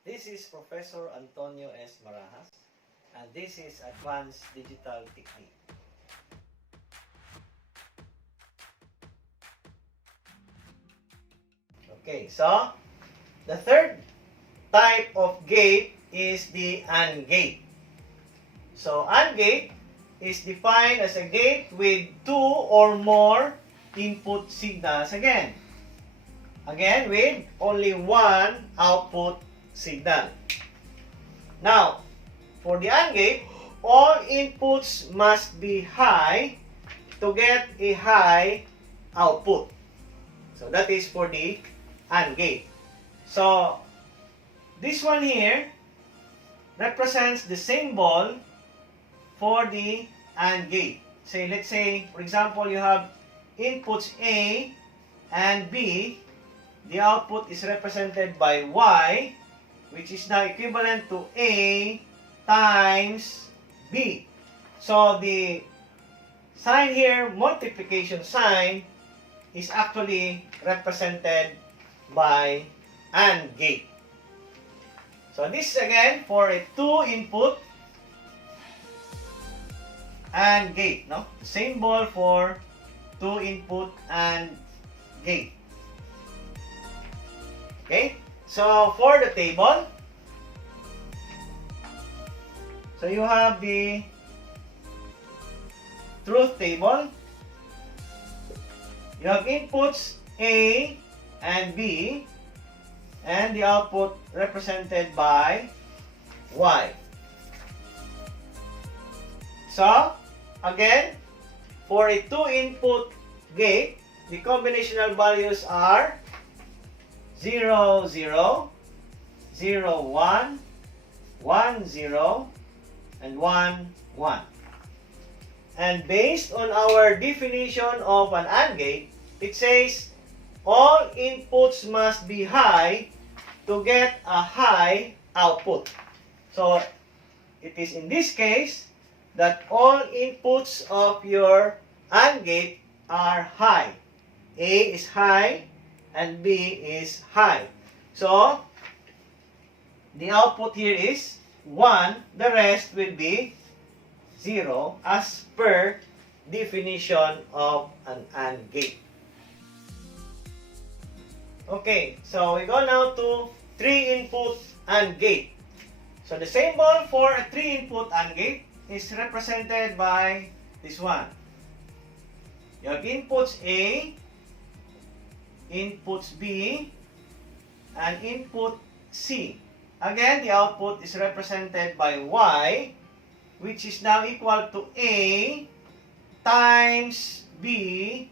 This is Professor Antonio S. Marajas, and this is Advanced Digital Technique. Okay, so the third type of gate is the AND gate. So AND gate is defined as a gate with two or more input signals again. Again, with only one output signal. Now, for the AND gate, all inputs must be high to get a high output. So that is for the AND gate. So, this one here represents the symbol for the AND gate. Let's say, for example, you have inputs A and B. The output is represented by Y, which is now equivalent to A times B. So the sign here, multiplication sign, is actually represented by AND gate. So this is again for a two-input AND gate, no? Symbol for two-input AND gate. Okay? So for the table, so you have the truth table. You have inputs A and B, and the output represented by Y. So, again, for a two-input gate, the combinational values are 0, 0, 0, 1, 1, 0, and 1, 1. And based on our definition of an AND gate, it says all inputs must be high to get a high output. So, it is in this case that all inputs of your AND gate are high. A is high and B is high. So, the output here is 1. The rest will be 0 as per definition of an AND gate. Okay, so we go now to 3-input AND gate. So the symbol for a 3-input AND gate is represented by this one. You have inputs A, inputs B, and input C. Again, the output is represented by Y, which is now equal to A times B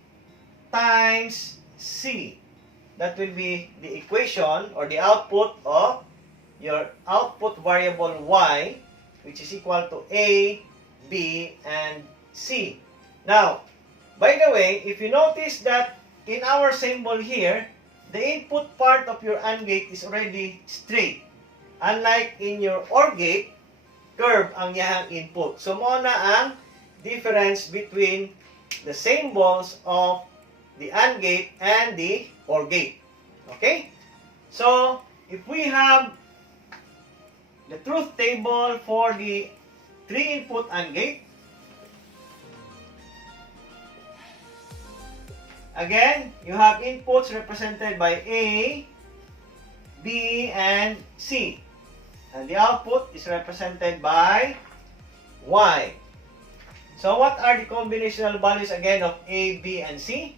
times C. That will be the equation or the output of your output variable Y, which is equal to A, B, and C. Now, by the way, if you notice that in our symbol here, the input part of your AND gate is already straight. Unlike in your OR gate, curve ang yahang input. So, mo na ang difference between the symbols of the AND gate and the OR gate. Okay? So, if we have the truth table for the 3-input AND gate, again, you have inputs represented by A, B, and C. And the output is represented by Y. So what are the combinational values again of A, B, and C?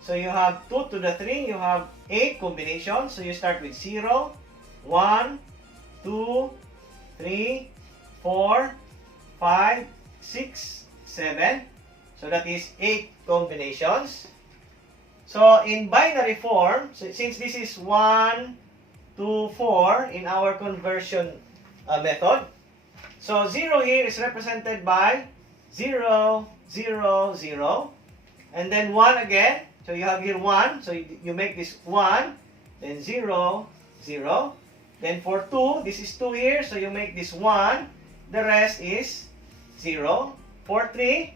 So you have 2 to the 3, you have 8 combinations. So you start with 0, 1, 2, 3, 4, 5, 6, 7. So that is 8 combinations. So in binary form, since this is 1, 2, 4 in our conversion method, so 0 here is represented by 0, 0, 0, and then 1 again. So you have here 1, so you make this 1, then 0, 0. Then for 2, this is 2 here, so you make this 1, the rest is 0. For 3,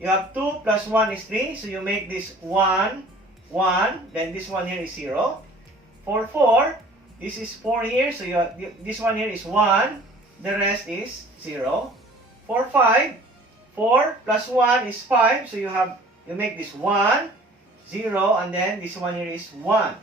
you have 2 plus 1 is 3, so you make this 1, 1, then this one here is 0. For 4, This is 4 here, so this one here is 1. The rest is 0. For 5, 4 plus 1 is 5. So you make this 1, 0, and then this one here is 1.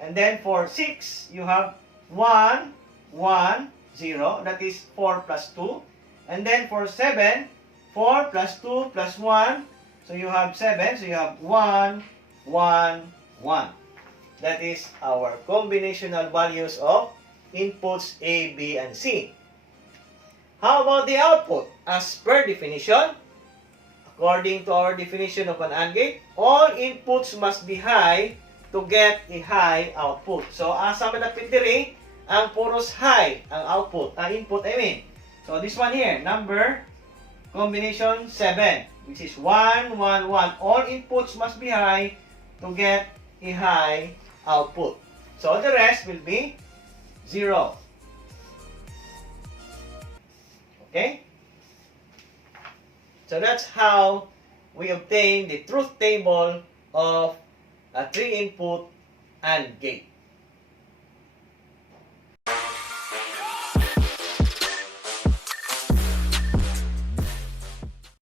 And then for 6, you have 1, 1, 0. That is 4 plus 2. And then for 7, 4 plus 2 plus 1. So you have 7. So you have 1, 1, 1. That is our combinational values of inputs A, B, and C. How about the output? As per definition, according to our definition of an AND gate, all inputs must be high to get a high output. So, asa malapit diri ang puros high ang output, ang input I mean. So, this one here, number combination 7, which is 1, 1, 1. All inputs must be high to get a high output. So, the rest will be 0. Okay? So, that's how we obtain the truth table of a 3-input AND gate.